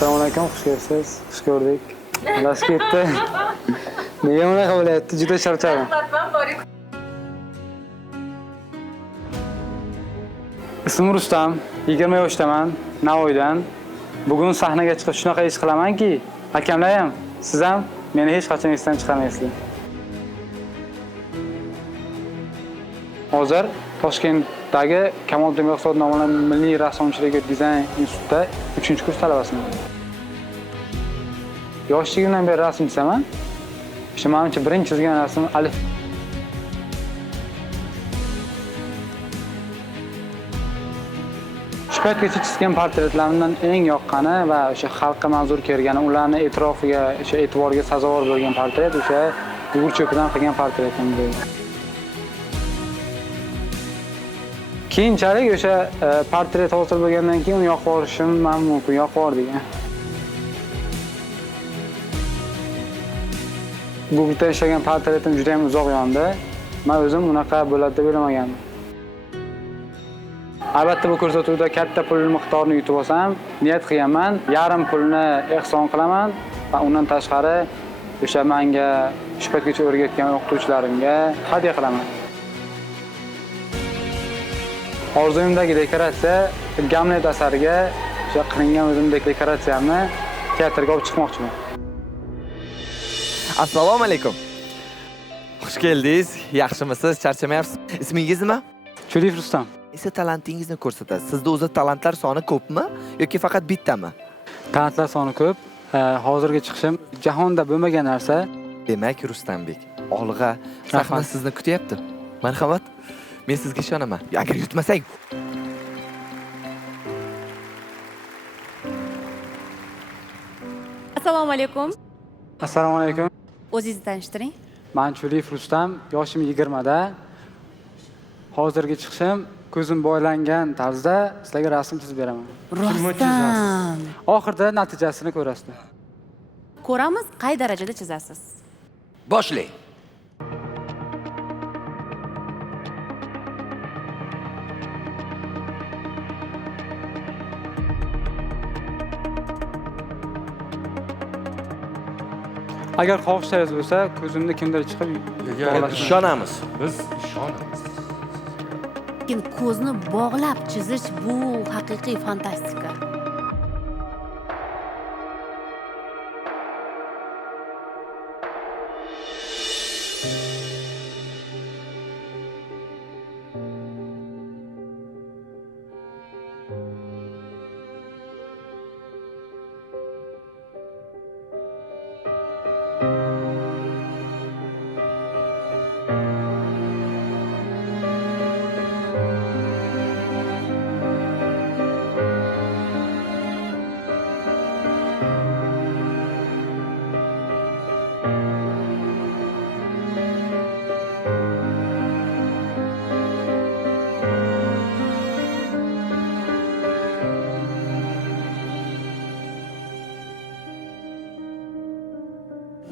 Assalomu alaykum, xush kelibsiz. Xush ko'rdik. Nasib ketdi. Nega bunaqa bo'lyapti? Juda charchadim. Ismim Rustam, 20 yoshdaman, Navoiydan. Bugun sahnaga chiqib shunaqa ish qilamanki, akamlar ham, siz ham meni hech qachon esdan chiqarmaysizlar. Hozir Toshkentdagi Kamoliddin Behzod nomli Milliy rassomchilik va dizayn institutida 3-kurs talabasiman. Yoshligimdan beri rasm chizaman. Menimcha birinchi chizgan rasmim alif. Shu paytgacha chizgan portretlarimdan eng yoqqani va o'sha xalqqa manzur kelgani, ularni e'tirofiga, o'sha e'tiborga sazovor bo'lgan portret o'sha gugurcho'pidan qilgan portretim bo'ldi. Keyinchalik o'sha portret hosil bo'lgandan keyin uni yoqib yuborishim mumkin, yoqib yubordik. Google'da ishlagan portretim juda ham uzoq yondi. Men o'zim unaqa bo'ladi deb o'ylamagandim. Albatta bu ko'rsatuvda katta pul miqdorini yutib olsam, niyat qilganman, yarim pulni ehson qilaman va undan tashqari o'sha menga shu paytgacha o'rgatgan o'qituvchilarimga hadya qilaman. Orzuyimdagi dekoratsiya Gamlet asariga o'sha qilingan o'zimdek dekoratsiyamni teatrga olib chiqmoqchiman. Assalomu alaykum. Xush keldingiz. Yaxshimisiz? Charchamayapsiz? Ismingiz nima? Chulif Rustam. Esa talantingizni ko'rsatasiz. Sizda o'zi talantlar soni ko'pmi yoki faqat bittami? Talantlar soni ko'p. Hozirgi chiqishim jahonda bo'lmagan narsa. Demak, Rustambek, olg'a sahna sizni kutyapti. Marhamat. Men sizga ishonaman. Agar yutmasak, Assalomu alaykum. Assalomu alaykum. O'zingizni tanishtiring. Men Chulif Rustam, yoshim 20 da. Hozirgi chiqishim ko'zim bo'ylangan tarzda sizlarga rasm chizib beraman. Rustam. Oxirida natijasini ko'rasizlar. Ko'ramiz, qay darajada chizasiz. boshlang. Agar xohishlaringiz bo'lsa, ko'zimda kimdir chiqib Ishonamiz. Biz ishonamiz. Lekin ko'zni bog'lab chizish bu haqiqiy fantastika.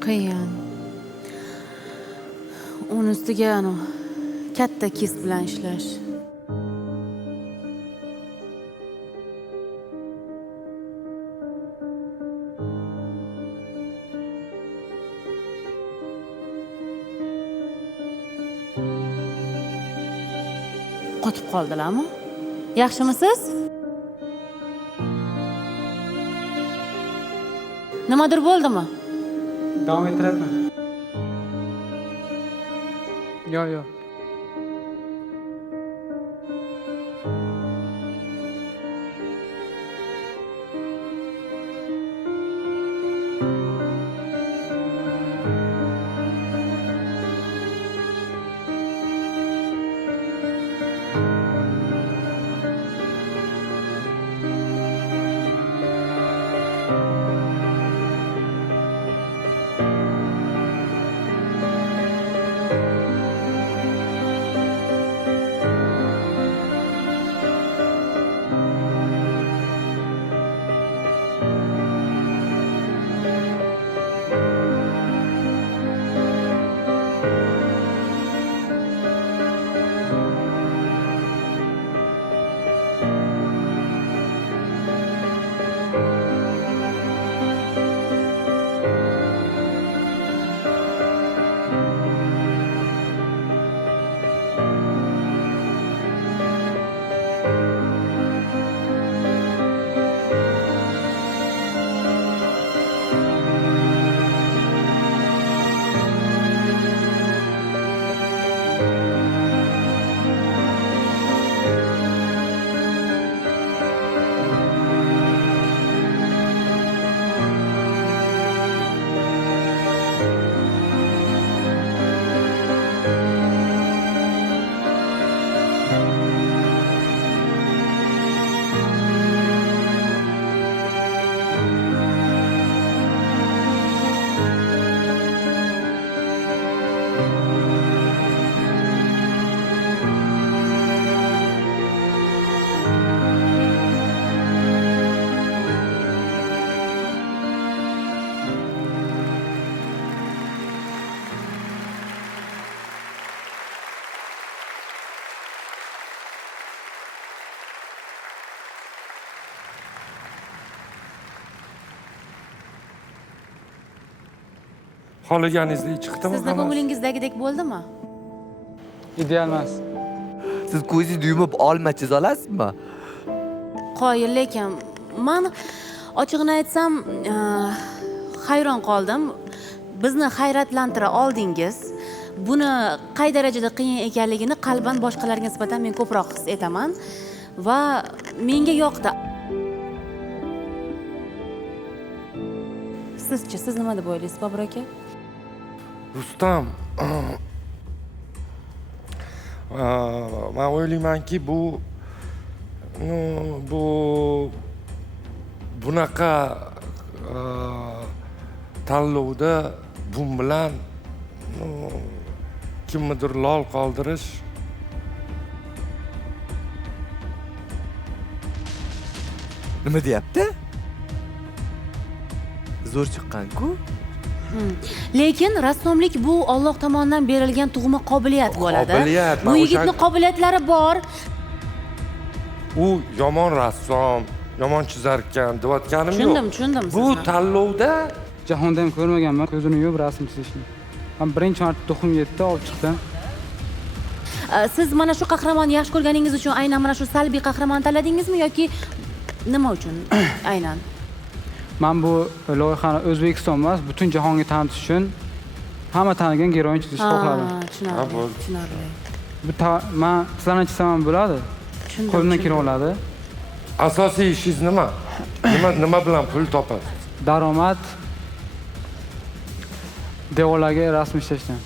Qiyin. Uni ustiga katta kis bilan ishlash. Qotib qoldilarmi? Yaxshimisiz? Nimadir bo'ldimi? davom ettiradimi? Yo'q. xohlaganingizdek chiqdimi? Sizni ko'nglingizdagidek bo'ldimi? Ideal emas. Siz ko'zingizni yumib olma chiza olasizmi? Qoyil, lekin men ochig'ini aytsam, hayron qoldim. Bizni hayratlantira oldingiz. Buni qay darajada qiyin ekanligini qalban boshqalarga nisbatan men ko'proq his etaman va menga yoqdi. Sizchi, siz nima deb o'ylaysiz, Bobur aka? Rustam, men o'ylaymanki, bu bunaqa tanlovda bu bilan kimnidir lol qoldirish Nima deyapti? Zo'r chiqqan-ku. Lekin rassomlik bu Alloh tomonidan berilgan tug'ma qobiliyat bo'ladi. Qobiliyat, Bu yigitning qobiliyatlari bor. u yomon rassom, yomon chizar ekan deyotganim yo'q. Tushundim Bu sizni. tanlovda Jahonda ham ko'rmaganman ko'zini yuvib rasm chizishni. Men birinchi marta to'xim yetdi, olib chiqdim. Siz mana shu qahramonni yaxshi ko'rganingiz uchun aynan mana shu salbiy qahramonni tanladingizmi yoki nima uchun aynan? Men bu loyihani O'zbekiston emas, butun jahonga tanitish uchun hamma tanigan giroyin chizishni xohladim. Ha, bo'ldi. Tushunarli. Bu men sizlarni chizsam ham bo'ladi. Tushundim. Qo'limdan kira oladi. asosiy ishingiz nima? Nima bilan pul topasiz? Daromad devorlarga rasm ishlashdan.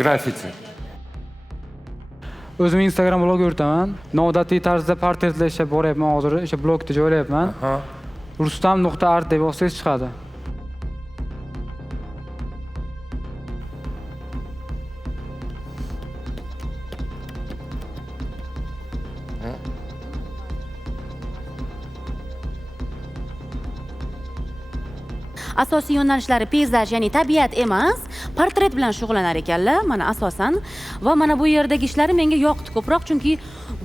Grafiti. O'zim Instagram blog yuritaman. Noodatiy tarzda portretlar ishlab boryapman hozir. O'sha blogda joylayapman. Rustam.art deb yozsangiz chiqadi. Asosiy yo'nalishlari peyzaj, ya'ni tabiat emas, portret bilan shug'ullanar ekanlar, mana asosan. Va mana bu yerdagi ishlari menga yoqdi ko'proq, chunki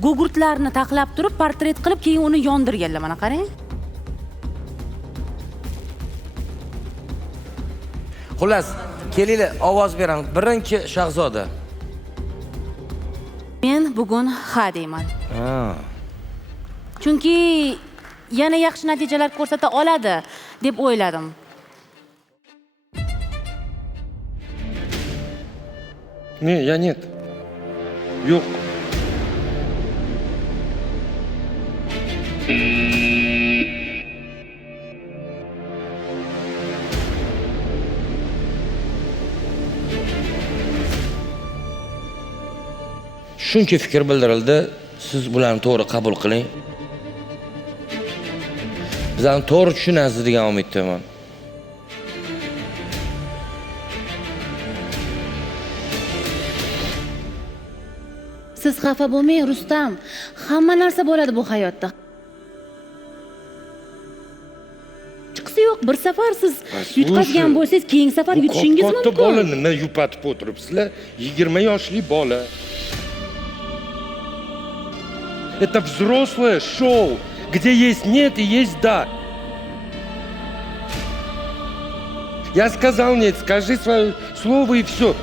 gugurtlarni taxlab turib, portret qilib, keyin uni yondirganlar, mana qarang. Xullas, kelinglar, ovoz beramiz. Birinchi Shahzoda. Men bugun ha deyman. Chunki yana yaxshi natijalar ko'rsata oladi deb o'yladim. Я нет. Yo'q. Shuncha fikr bildirildi. Siz bularni to'g'ri qabul qiling. Bizlarni to'g'ri tushunasiz degan umiddaman. Siz xafa bo'lmang, Rustam. Hamma narsa bo'ladi bu hayotda. Chiqsi yo'q, bir safar siz yutqazgan bo'lsangiz, keyingi safar yutishingiz Katta mumkin. bola nima yupatib o'tiribsizlar? 20 yoshli bola. Это взрослое шоу, где есть нет и есть да. Я сказал нет, скажи свое слово и все.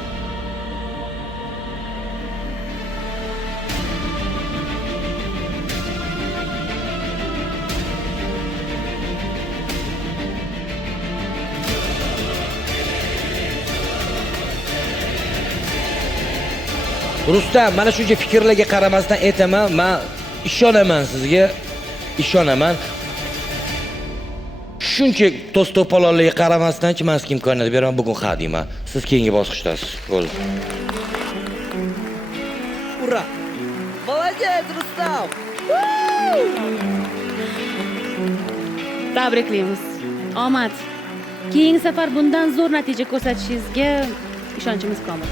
Rustam, mana shuncha fikrlarga qaramasdan aytaman, men ishonaman sizga, ishonaman. Shuncha to's-to'polonlarga qaramasdan-chi men sizga imkoniyat beraman, bugun ha deyman. Siz keyingi bosqichdasiz. Bo'ldi. Ura! Молодец, Rustam! Tabriklaymiz. Omad. Keyingi safar bundan zo'r natija ko'rsatishingizga ishonchimiz komil.